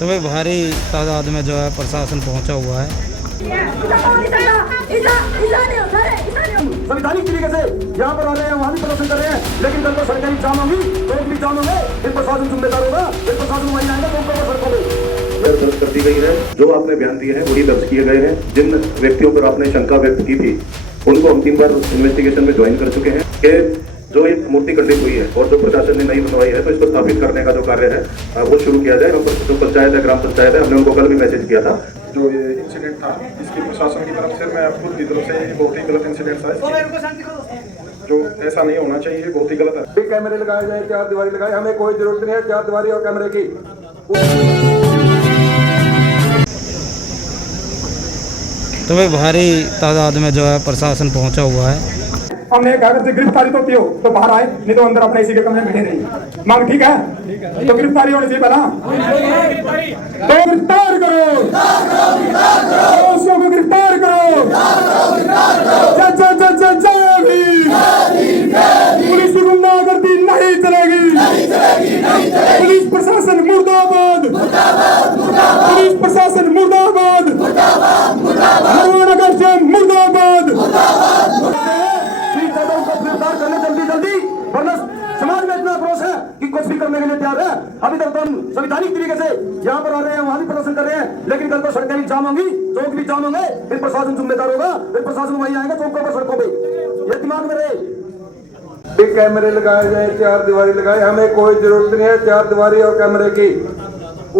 तो भाई भारी तादाद में जो है प्रशासन पहुंचा हुआ है। संवैधानिक तरीके से यहाँ पर आ रहे हैं, वहाँ भी प्रदर्शन कर रहे हैं, लेकिन कल को सरकारी एग्जाम होंगी तो भी एग्जाम होंगे, फिर प्रशासन जिम्मेदार होगा, फिर प्रशासन वही आएगा तो उनको सड़कों पर दर्ज कर दी गई है। जो आपने बयान दिए हैं वही दर्ज किए गए हैं। जिन व्यक्तियों पर आपने शंका व्यक्त की थी उनको हम 3 बार इन्वेस्टिगेशन में ज्वाइन कर चुके हैं कि जो एक मूर्ति खंडित हुई है और जो प्रशासन ने नहीं बनवाई है तो इसको स्थापित करने का जो कार्य है वो शुरू किया जाए। जो पंचायत है, ग्राम पंचायत है, हमने उनको कल भी मैसेज किया था। जो ये इंसिडेंट था इसकी प्रशासन की तरफ से, मैं खुद की तरफ से बहुत ही गलत इंसिडेंट था, जो ऐसा नहीं होना चाहिए, बहुत ही गलत है। कैमरे लगाए जाए, 4 दीवारी लगाए, हमें कोई जरूरत नहीं है 4 दीवारी और कैमरे की। तो भाई भारी तादाद में जो है प्रशासन पहुंचा हुआ है। हमने कहा अगर गिरफ्तारी तो पियो तो बाहर आए, नहीं तो अंदर अपने इसी के कमरे में बैठे रहिए। मांग ठीक है तो गिरफ्तारी होनी चाहिए पहला, तो गिरफ्तार करो, दोषियों को गिरफ्तार करो। पुलिस की गुंडागर्दी नहीं चलेगी, पुलिस प्रशासन मुर्दाबाद, पुलिस प्रशासन मुर्दाबाद, मुर्दाबाद। गिरफ्तार करने जल्दी जल्दी, वरना समाज में इतना आक्रोश है कि कुछ भी करने के लिए तैयार है। अभी तक तो हम संवैधानिक तरीके से यहाँ पर आ रहे हैं, वहाँ भी प्रदर्शन कर रहे हैं, लेकिन कल को सरकारी जाम होंगी, चौक भी जाम होंगे, फिर प्रशासन जिम्मेदार होगा, फिर प्रशासन वही आएगा चौकों पर, सड़कों पे। ये दिमाग में रहे। कैमरे लगाए जाए, 4 दीवारी लगाए, हमें कोई जरूरत नहीं है 4 दीवारी और कैमरे की।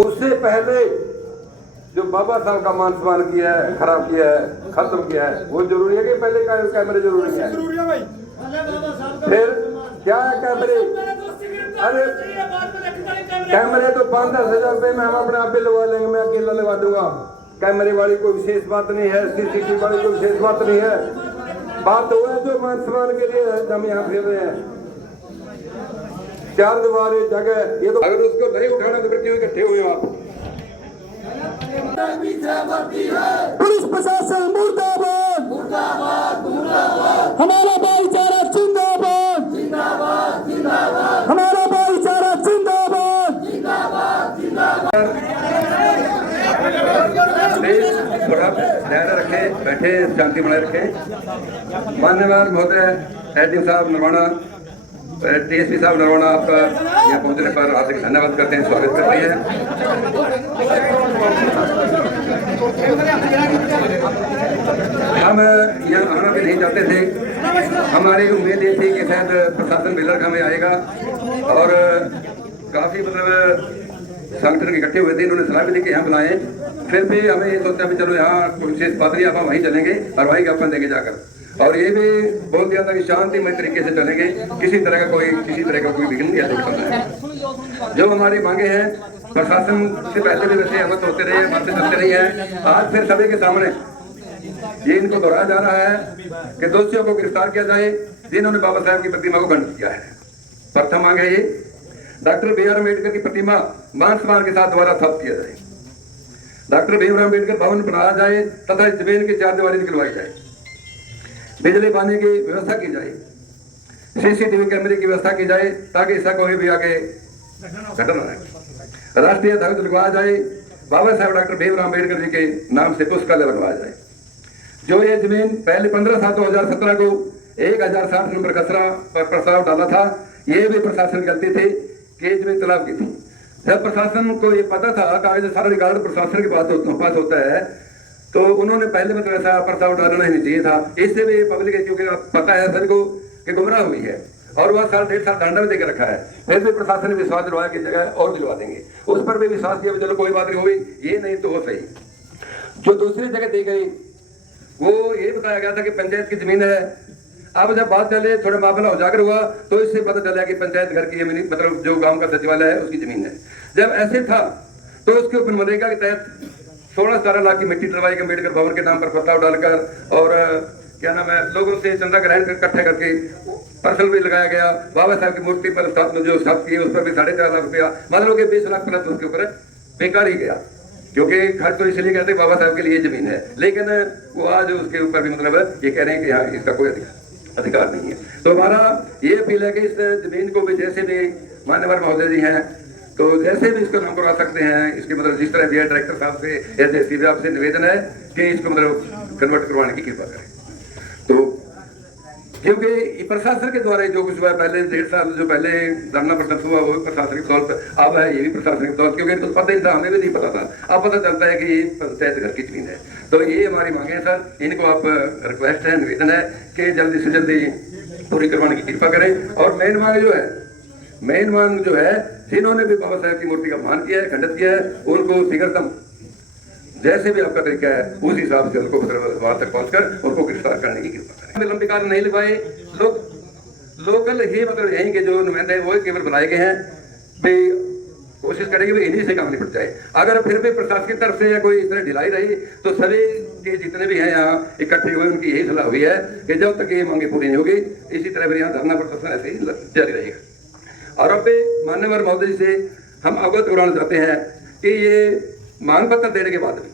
उससे पहले जो बाबा साहब का मान सम्मान किया है, खराब किया है, खत्म किया है, वो जरूरी है कि पहले कैमरे जरूरी है? फिर क्या है कैमरे? अरे कैमरे तो 5-10 हजार रुपए में हम अपने आप भी लगवा लेंगे, मैं अकेला लगा दूंगा। कैमरे वाली कोई विशेष बात नहीं है, सीसीटीवी वाली कोई विशेष बात नहीं है। बात वो है जो मान सम्मान के लिए हम यहाँ फिर रहे हैं। 4 दीवारी जगह, ये तो अगर उसको नहीं उठाना तो फिर क्यों इकट्ठे हुए आप? पुलिस प्रशासन मुर्दाबाद, मुर्दाबाद, मुर्दाबाद। हमारा भाईचारा जिंदाबाद, जिंदाबाद, जिंदाबाद। हमारा भाईचारा जिंदाबाद, जिंदाबाद, जिंदाबाद। थोड़ा ध्यान रखे, बैठे, शांति बनाए रखें। मान्यवर महोदय एसडीएम साहब नरवाना, डीएसपी साहब नरवाना, आपका यहाँ पहुंचने पर हार्दिक धन्यवाद करते हैं, स्वागत करते हैं। हम यहाँ आना भी नहीं चाहते थे, हमारी उम्मीद ये थी कि शायद प्रशासन बेलर में आएगा और काफी मतलब संगठन इकट्ठे हुए थे, इन्होंने सलाह भी दी कि यहाँ बुलाएं। फिर भी हमें ये सोचा भी चलो यहाँ कोई विशेष बात नहीं, आप वहीं चलेंगे और वहीं ज्ञापन देंगे जाकर। और ये भी बोल दिया था कि शांतिमय तरीके से चलेंगे, किसी तरह का कोई विघ्न नहीं है। जो हमारी मांगे हैं प्रशासन से पहले भी वैसे अवगत होते रहे, बातें चलते रही है। आज फिर सभी के सामने ये इनको दोहराया जा रहा है कि दोषियों को गिरफ्तार किया जाए जिन्होंने बाबा साहब की प्रतिमा को खंडित किया है। प्रथम मांग है ये, डॉक्टर बी आर अम्बेडकर की प्रतिमा मान सम्मान के साथ दोबारा स्थापित किया जाए। डॉक्टर भीमराव अम्बेडकर भवन बनाया जाए तथा जमीन की 4 दीवारी निकलवाई जाए। बिजली पानी की व्यवस्था की जाए, सीसीटीवी कैमरे की व्यवस्था की जाए ताकि इसका कोई भी आगे घटना न आए। राष्ट्रीय ध्वज लगवाया जाए, बाबा साहब डॉक्टर भीमराव अम्बेडकर जी के नाम से पुस्तकालय लगवाया जाए। जो ये जमीन पहले 15/7/2017 को 1060 नंबर खसरा पर प्रस्ताव डाला था, ये भी प्रशासन गलती थी कि ये जमीन तलाब की थी। जब प्रशासन को ये पता था कि सारा रिकॉर्ड प्रशासन के पास होता है तो उन्होंने पहले मतलब ऐसा प्रस्ताव डालना ही नहीं चाहिए था। इससे भी पब्लिक है, क्योंकि पता है सभी को कि गुमराह हुई है और वह 1.5 साल दंड भी देकर रखा है। फिर भी प्रशासन ने विश्वास दिलवाया की जगह और दिलवा देंगे, उस पर भी विश्वास किया चलो कोई बात नहीं हुई, ये नहीं तो हो सही। जो दूसरी जगह दी गई वो ये बताया गया था कि पंचायत की जमीन है। अब जब बात चले, थोड़ा मामला उजागर हुआ तो इससे पता चला कि पंचायत घर की जमीन मतलब जो गांव का सचिवालय है उसकी जमीन है। जब ऐसे था तो उसके ऊपर मनरेगा के तहत 16-17 लाख की मिट्टी डलवाई गई अम्बेडकर भवन के नाम पर प्रस्ताव डालकर, और क्या नाम है, लोगों से चंदा ग्रहण कर इकट्ठा करके पर्सल भी लगाया गया। बाबा साहब की मूर्ति पर जो स्थापित की उस पर भी 4.5 लाख रुपया, मतलब कि 20 लाख प्लस उसके ऊपर बेकार ही गया, क्योंकि खर्च तो इसलिए कहते बाबा साहब के लिए जमीन है, लेकिन वो आज उसके ऊपर भी मतलब ये कह रहे हैं कि यहाँ इसका कोई अधिकार नहीं है। तो हमारा ये अपील है कि इस जमीन को भी जैसे भी मान्यवर महोदय जी हैं तो जैसे भी इसको नाम करवा सकते हैं, इसके मतलब जिस तरह भी है डायरेक्टर साहब से या एसपी साहब से निवेदन है कि इसको मतलब कन्वर्ट करवाने की कृपा करें। तो क्योंकि प्रशासन के द्वारा जो कुछ हुआ पहले 1.5 साल जो पहले धरना प्रदर्शन हुआ वो प्रशासनिक तौर पर अब है, ये भी प्रशासनिक तौर, क्योंकि तो पता ही था, हमें भी नहीं पता था, अब पता चलता है कि ये पंचायत घर की जमीन है। तो ये हमारी मांगे हैं सर, इनको आप रिक्वेस्ट है, निवेदन है कि जल्दी से जल्दी पूरी करवाने की कृपा करें। और मेन मांग जो है, मेन मांग जो है, जिन्होंने भी बाबा साहेब की मूर्ति का अपमान किया है, खंडित किया है, उनको शीघ्रतम जैसे भी आपका तरीका है उस हिसाब से उनको वहां तक पहुंचकर उनको गिरफ्तार करने की कृपा करें। लंबी कार नहीं लगवाए, लोकल ही मतलब यहीं के जो नुमाइंदे हैं वो केवल बनाए गए हैं। भाई कोशिश करेंगे भाई इन्हीं से काम निपट जाए। अगर फिर भी प्रशासन की तरफ से या कोई इस तरह ढिलाई रही तो सभी के जितने भी हैं यहाँ इकट्ठे हुए उनकी यही सलाह हुई है कि जब तक ये मांगे पूरी नहीं होगी इसी तरह फिर यहाँ धरना प्रदर्शन ऐसे ही जारी रहेगा। और अब मान्यवर महोदय से हम अवगत कराना चाहते हैं कि ये मांग पत्र देने के बाद भी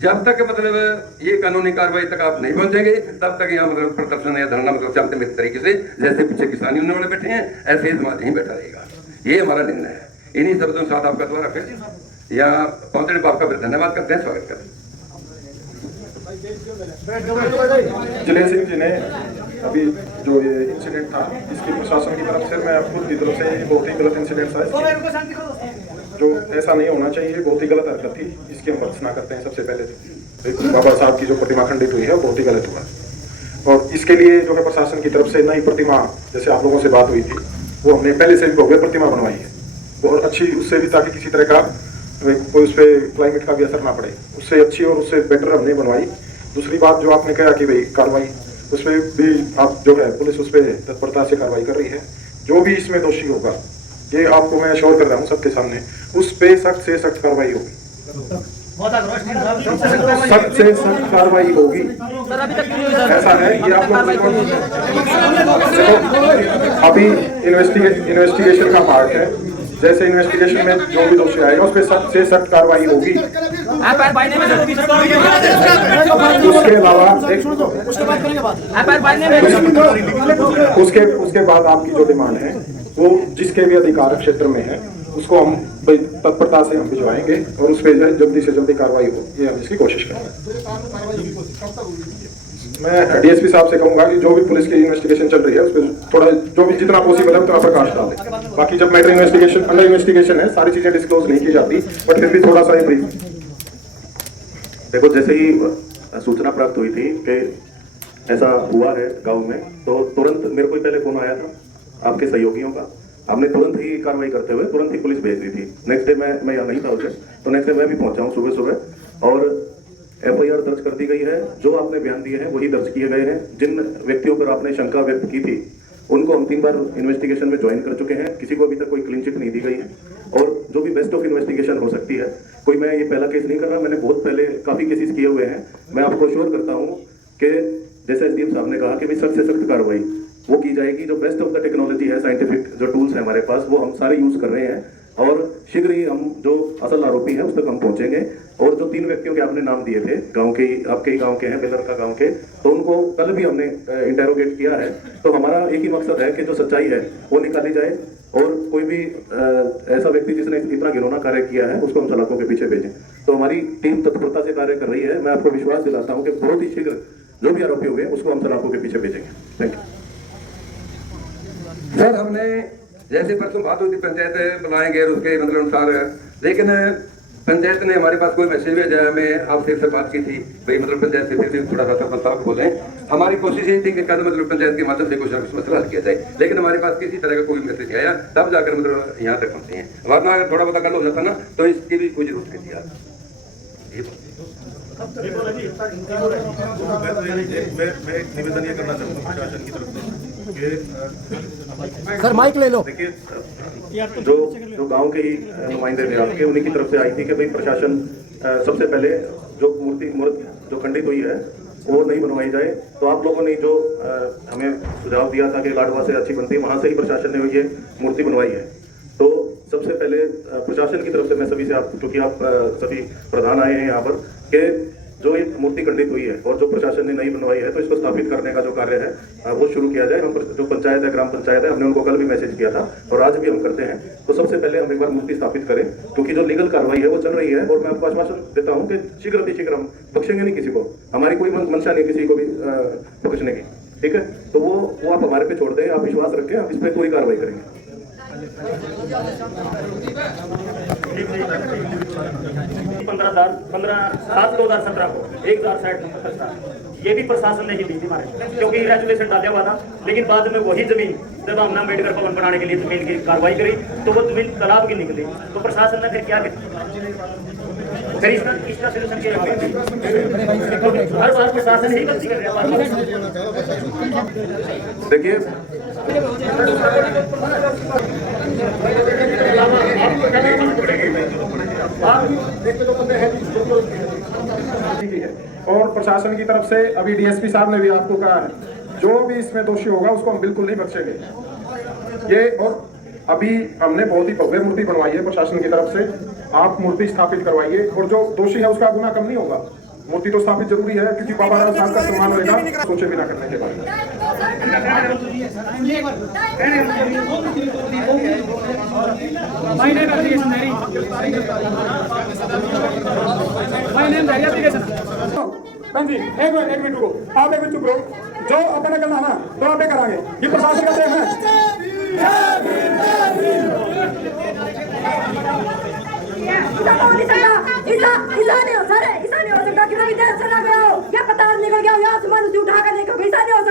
जब तक मतलब ये कानूनी कार्रवाई तक आप नहीं पहुंचेंगे तब तक यहाँ मतलब प्रदर्शन या धरना मतलब चलते मेरे तरीके से जैसे पीछे किसान यूनियन वाले बैठे हैं ऐसे ही समाज यहीं बैठा रहेगा। ये हमारा निर्णय है। इन्हीं शब्दों के साथ आपका द्वारा फिर यहाँ पहुंचने पर आपका धन्यवाद करते हैं, स्वागत करते हैं। जिले सिंह जी ने अभी जो ये इंसिडेंट था इसकी प्रशासन की तरफ से मैं खुद की तरफ से बहुत ही गलत इंसिडेंट था, जो ऐसा नहीं होना चाहिए, बहुत ही गलत हरकत थी, इसकी हम भर्त्सना करते हैं। सबसे पहले तो बाबा साहब की जो प्रतिमा खंडित हुई है वो बहुत ही गलत हुआ और इसके लिए जो है प्रशासन की तरफ से नई प्रतिमा, जैसे आप लोगों से बात हुई थी, वो हमने पहले से भी भव्य प्रतिमा बनवाई है बहुत अच्छी, उससे भी ताकि किसी तरह का कोई उस पर क्लाइमेट का भी असर ना पड़े, उससे अच्छी और उससे बेटर हमने बनवाई। दूसरी बात जो आपने कहा कि भाई कार्रवाई उस पर भी आप जो है पुलिस उस पर तत्परता से कार्रवाई कर रही है। जो भी इसमें दोषी होगा ये आपको मैं श्योर कर रहा हूँ सबके सामने, उस पे सख्त से सख्त कार्रवाई होगी, सख्त से सख्त कार्रवाई होगी। ऐसा है ये आप लोग अभी इन्वेस्टिगेशन का पार्ट है, जैसे इन्वेस्टिगेशन में जो भी दोषी आएगा उस पर सख्त से सख्त कार्रवाई होगी। उसके अलावा उसके बाद आपकी जो डिमांड है वो जिसके भी अधिकार क्षेत्र में है उसको हम तत्परता से हम भिजवाएंगे और उस पर जल्दी से जल्दी कार्रवाई हो, ये हम इसकी कोशिश करेंगे। मैं डीएसपी साहब से कहूंगा कि जो भी पुलिस की इन्वेस्टिगेशन चल रही है उस पर थोड़ा जो भी जितना पॉसिबल है उतना प्रकाश डालें। बाकी जब मैटर इन्वेस्टिगेशन अंडर इन्वेस्टिगेशन है सारी चीजें डिस्क्लोज नहीं की जाती, बट फिर भी थोड़ा सा ब्रीफ। देखो, जैसे ही सूचना प्राप्त हुई थी कि ऐसा हुआ है गांव में, तो तुरंत मेरे को पहले फोन आया था आपके सहयोगियों का, हमने तुरंत ही कार्रवाई करते हुए तुरंत ही पुलिस भेज दी थी। नेक्स्ट डे मैं यहाँ नहीं था उसे, तो नेक्स्ट डे मैं भी पहुंचा हूँ सुबह सुबह और एफआईआर दर्ज कर दी गई है। जो आपने बयान दिए हैं वही दर्ज किए गए हैं। जिन व्यक्तियों पर आपने शंका व्यक्त की थी उनको हम 3 बार इन्वेस्टिगेशन में ज्वाइन कर चुके हैं, किसी को अभी तक कोई क्लीन चिट नहीं दी गई है और जो भी बेस्ट ऑफ इन्वेस्टिगेशन हो सकती है, कोई मैं ये पहला केस नहीं कर रहा, मैंने बहुत पहले काफी केसेस किए हुए हैं। मैं आपको श्योर करता हूँ कि जैसे एसडीएम साहब ने कहा कि भाई सख्त से सख्त कार्रवाई वो की जाएगी। जो बेस्ट ऑफ द टेक्नोलॉजी है, साइंटिफिक जो टूल्स है हमारे पास, वो हम सारे यूज कर रहे हैं और शीघ्र ही हम जो असल आरोपी है उस तक हम पहुंचेंगे। और जो 3 व्यक्तियों के आपने नाम दिए थे, गांव के आपके ही गांव के हैं, बेलर का गांव के, तो उनको कल भी हमने इंटेरोगेट किया है। तो हमारा एक ही मकसद है कि जो सच्चाई है वो निकाली जाए और कोई भी ऐसा व्यक्ति जिसने इतना घिनौना कार्य किया है उसको हम सलाखों के पीछे भेजें। तो हमारी टीम तत्परता से कार्य कर रही है। मैं आपको विश्वास दिलाता हूँ कि बहुत ही शीघ्र जो भी आरोपी होंगे उसको हम सलाखों के पीछे भेजेंगे। Thank you sir. हमने जैसे परसों बात हुई थी पंचायत बुलाएंगे और उसके मतलब अनुसार, लेकिन पंचायत ने हमारे पास कोई मैसेज भेजा है, हमें आपसे सर बात की थी भाई मतलब पंचायत से फिर भी थोड़ा सा प्रस्ताव बोलें। हमारी कोशिश ये थी कि कल मतलब पंचायत के माध्यम से कुछ ना कुछ मसला हल किया जाए, लेकिन हमारे पास किसी तरह का कोई मैसेज नहीं आया, तब जाकर मतलब यहाँ तक पहुंचे हैं। वरना अगर थोड़ा बहुत कल हो जाता ना तो इसकी भी कोई जरूरत नहीं थी। मैं एक निवेदन ये करना चाहूँगा प्रशासन की तरफ से। सर माइक ले लो। देखिए, जो गांव के ही नुमाइंदे थे आपके, उन्हीं की तरफ से आई थी कि भाई प्रशासन सबसे पहले जो मूर्त जो खंडित हुई है वो नहीं बनवाई जाए। तो आप लोगों ने जो हमें सुझाव दिया था कि लाडवा से अच्छी बनती है, वहां से ही प्रशासन ने ये मूर्ति बनवाई है। तो सबसे पहले प्रशासन की तरफ से मैं सभी से, आप क्योंकि आप सभी प्रधान आए हैं यहाँ पर, कि जो एक मूर्ति खंडित हुई है और जो प्रशासन ने नई बनवाई है, तो इसको स्थापित करने का जो कार्य है वो शुरू किया जाए। हम जो पंचायत है, ग्राम पंचायत है, हमने उनको कल भी मैसेज किया था और आज भी हम करते हैं। तो सबसे पहले हम एक बार मूर्ति स्थापित करें, क्योंकि जो लीगल कार्रवाई है वो चल रही है और मैं आपको आश्वासन देता हूँ कि शीघ्र अतिशीघ्र हम बख्शेंगे नहीं किसी को। हमारी कोई मंशा नहीं किसी को भी बख्शने की, ठीक है। तो वो आप हमारे पे छोड़ दें, आप विश्वास रखें, हम इस पर पूरी कार्रवाई करेंगे। 15/7/2017 को 1060 नंबर प्रस्ताव ये भी प्रशासन ने ही दी थी हमारे, क्योंकि रेजुलेशन डाला हुआ था। लेकिन बाद में वही जमीन जब हमने अम्बेडकर भवन बनाने के लिए जमीन की कार्रवाई करी तो वो जमीन तालाब की निकली। तो प्रशासन ने फिर क्या किया, फिर इसका सोल्यूशन किया। हर बार प्रशासन ही गलती कर रहा है। देखिए, और प्रशासन की तरफ से अभी डीएसपी साहब ने भी आपको कहा है, जो भी इसमें दोषी होगा उसको हम बिल्कुल नहीं बख्शेंगे। ये और अभी हमने बहुत ही भव्य मूर्ति बनवाई है प्रशासन की तरफ से, आप मूर्ति स्थापित करवाइए और जो दोषी है उसका गुना कम नहीं होगा। मूर्ति तो स्थापित जरूरी है, क्योंकि बाबा राव साहब का सम्मान होगा सोचे बिना करने के बाद। जी एक मिनट रुको, आप एक मिनट चुप रहो। जो अपने करना ना तो आप करांगे, ये प्रशासन का देन है। ऐसा नहीं हो सकता कि मैं विदेश चला गया हो या पता निकल गया हो या आसमान से उठा कर देखो, ऐसा नहीं हो